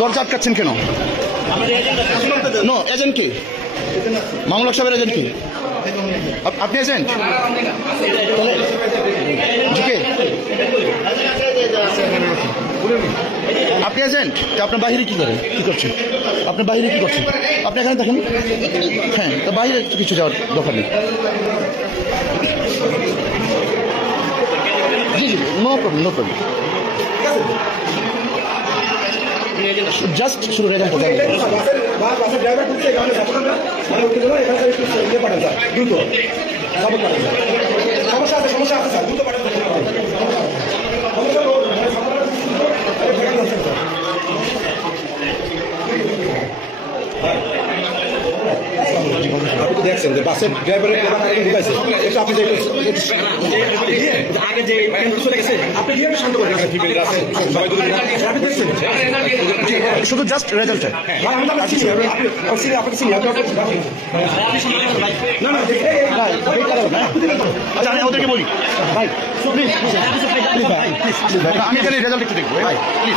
দরজা আটকাচ্ছেন কেন? এজেন্ট কি? মামুল হক সাহেবের এজেন্ট কি? আপনি এজেন্ট আপনি এজেন্ট তো আপনার বাহিরে কি করেন কি করছেন? আপনার বাহিরে কি করছেন? আপনি এখানে দেখেন হ্যাঁ তো বাহিরে কিছু যাওয়ার দরকার নেই। জি জি no problem no problem just শুরু হয়ে যাবে সমস্যা আছে সমস্যা আছে স্যার। দ্রুত পাঠান স্যার সমস্যা তো মানে ছাত্ররা আরে ভেঙে যাচ্ছেন স্যার আপনি তো দেখছেন যে বাসের ড্রাইভারের ঢুকাইছে। একটু আপনি আগে যে চলে গেছে আপনি গিয়ে শান্ত করেন ঠিক আছে সবাই যদি আপনি দেখছেন? শুধু জাস্ট রেজাল্টটা ভাই আমি তো আপনাকে চিনি আপনি আপনি চিনি আপনাকে চিনি আপনি না না এই- এই- এই- আচ্ছা আমি ওদেরকে বলি। ভাই আমি এখানে রেজাল্ট একটু দেখব ভাই। প্লিজ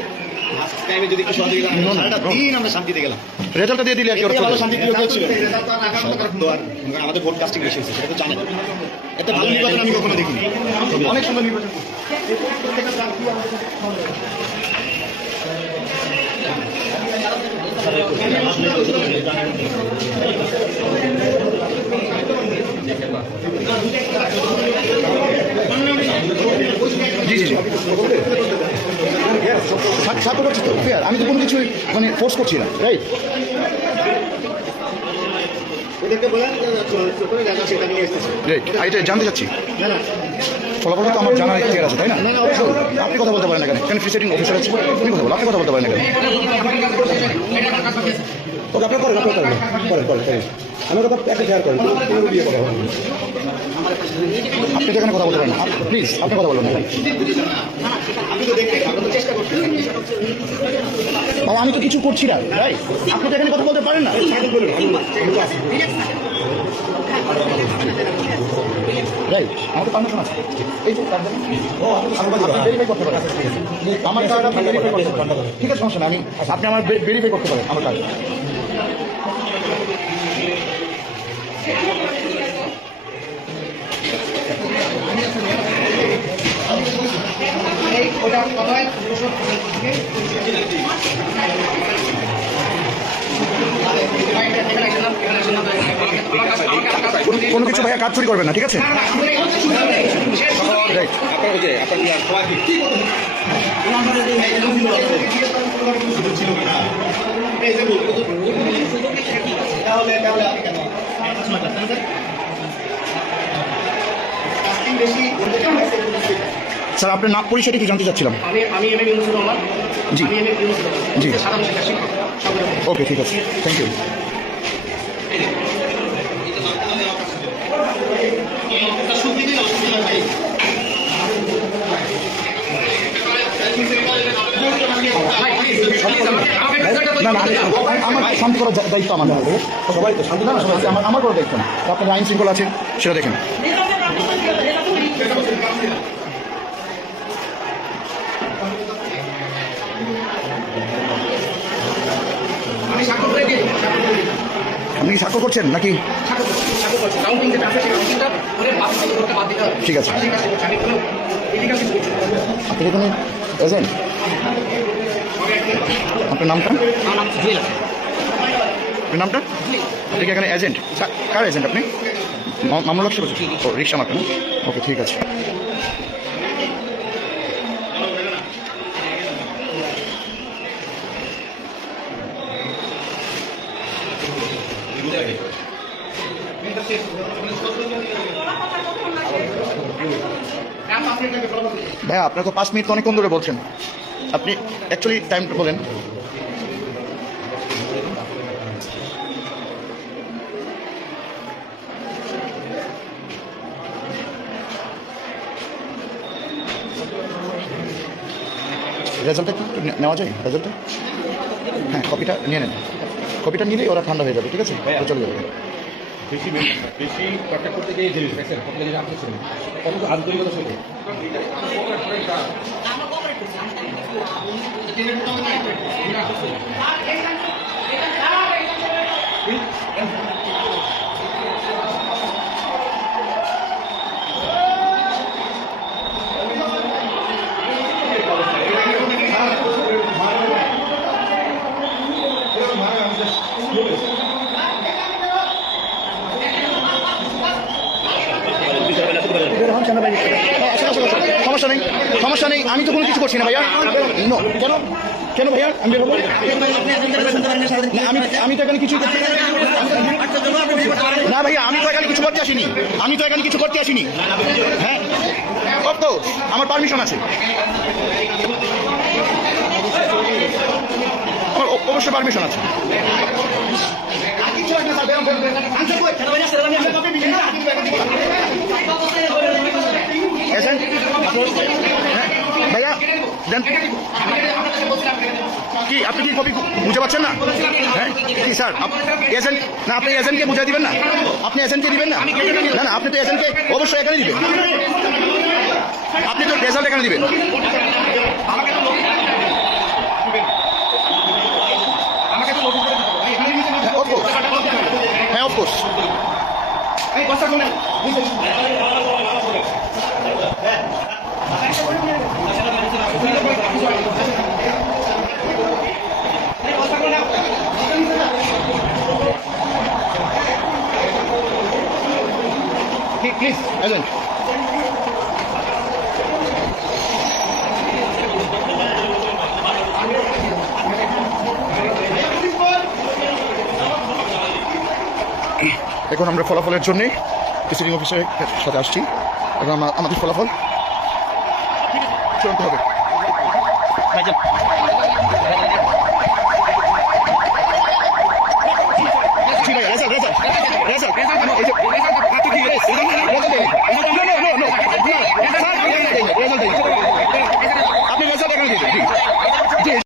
অফকোর্স টাইমে যদি একটু সহযোগিতা সারাটা দিন আমরা শান্তিতে গেলাম। রেজাল্টটা দিয়ে দিলে আর কি ওরা শান্তি তো আর আমাদের ভোট কাস্টিং বেশি হয়েছে সেটা তো জানেন। এত ভালো নির্বাচন আমি কখনো দেখিনি। অনেক সুন্দর নির্বাচন। জি জি। সাপোর্ট করছি তো ফেয়ার আমি তো কোনো কিছুই মানে ফোর্স করছি না রাইট রাইট এটা জানতে চাচ্ছি ফলাফলটা তো আমার জানার ইতিহার আছে তাই না? আপনি কথা বলতে পারেন না কেন? কেন প্রিসাইডিং অফিসার আছে? আপনি কথা বলেন আপনি কথা বলতে পারেন না কেন? ওকে আপনি করেন আপনি করেন। করেন করেন করেন। আমার কথা একটা শেয়ার করেন কোনো- বিয়ে করা হবে আপনি তো এখানে কথা বলতে পারেন প্লিজ আপনি কথা বলবেন না তো দেখতে আমরা তো চেষ্টা করছি বাবা আমি তো কিছু করছি না রাইট আপনি তো এখানে কথা বলতে পারেন না। রাইট আমার তো পারমিশন আছে। এই যে কার্ড দেন। আপনি করতে পারেন। আমার কার্ড আপনি ভেরিফাই করতে পারেন। ঠিক আছে সমস্যা আমি আপনি আমার ভেরিফাই করতে পারেন আমার কার্ড কোনো কিছু ভাইয়া কাজ চুরি করবেন না ঠিক আছে? বেশি স্যার আপনার নাম পরিচয়টা কি জানতে চাচ্ছিলাম। আমি আমি এম এ ইউনুসুর রহমান জি। আমি এম এ ইউনুসুর রহমান জি। সাধারণ শিক্ষা শিক্ষক। ওকে ঠিক আছে। থ্যাংক ইউ না না আমার শান্তি করার দায়িত্ব আমার না সবাই তো শান্তি। না আমার আমার করার দায়িত্ব না। আপনার আইন শৃঙ্খলা আছে সেটা দেখেন। দিতে নাকি? ঠিক আছে। আপনি এখানে এজেন্ট? আপনার নামটা? আপনার নামটা? আপনি কি এখানে এজেন্ট? কার এজেন্ট আপনি? মামলা করছেন ও রিক্সা না? ওকে ঠিক আছে। ভাইয়া, আপনার তো পাঁচ মিনিট অনেকক্ষণ ধরে বলছেন। আপনি অ্যাকচুয়ালি টাইমটা বলেন। রেজাল্টটা কি নেওয়া যায়? রেজাল্টটা? হ্যাঁ কপিটা নিয়ে নেন। কপিটা নিলেই ওরা ঠান্ডা হয়ে যাবে, ঠিক আছে? চলে যাবে। বেশি বেশি কন্ট্যাক্ট করতে গিয়ে জেনে দেখছেন কত লেগে আপনি ছিলেন কত আন্তরিকতা সঙ্গে হ্যাঁ, সমস্যা নেই সমস্যা নেই আমি তো কোনো কিছু করছি না ভাইয়া কেন কেন ভাইয়া আমি? আমি আমি তো এখানে কিছু না। ভাইয়া আমি তো এখানে কিছু করতে আসিনি আমি তো এখানে কিছু করতে আসিনি হ্যাঁ অফকোর্স আমার পারমিশন আছে অবশ্যই পারমিশন আছে এসেন হ্যাঁ, ভাইয়া দেন কি আপনি কি কপি বুঝতে পারছেন না? হ্যাঁ? কি স্যার? এজেন্ট না আপনি এজেন্টকে বুঝিয়ে দিবেন না? আপনি এজেন্টকে দিবেন না? না না আপনি তো এজেন্টকে অবশ্যই এখানে দিবেন। আপনি তো রেজাল্ট এখানে দিবেন। হ্যাঁ অফকোর্স হ্যাঁ শুনে প্লিজ এখন আমরা ফলাফলের জন্যে প্রিসাইডিং অফিসারের সাথে আসছি। এখন আমাদের ফলাফল। চলতে হবে।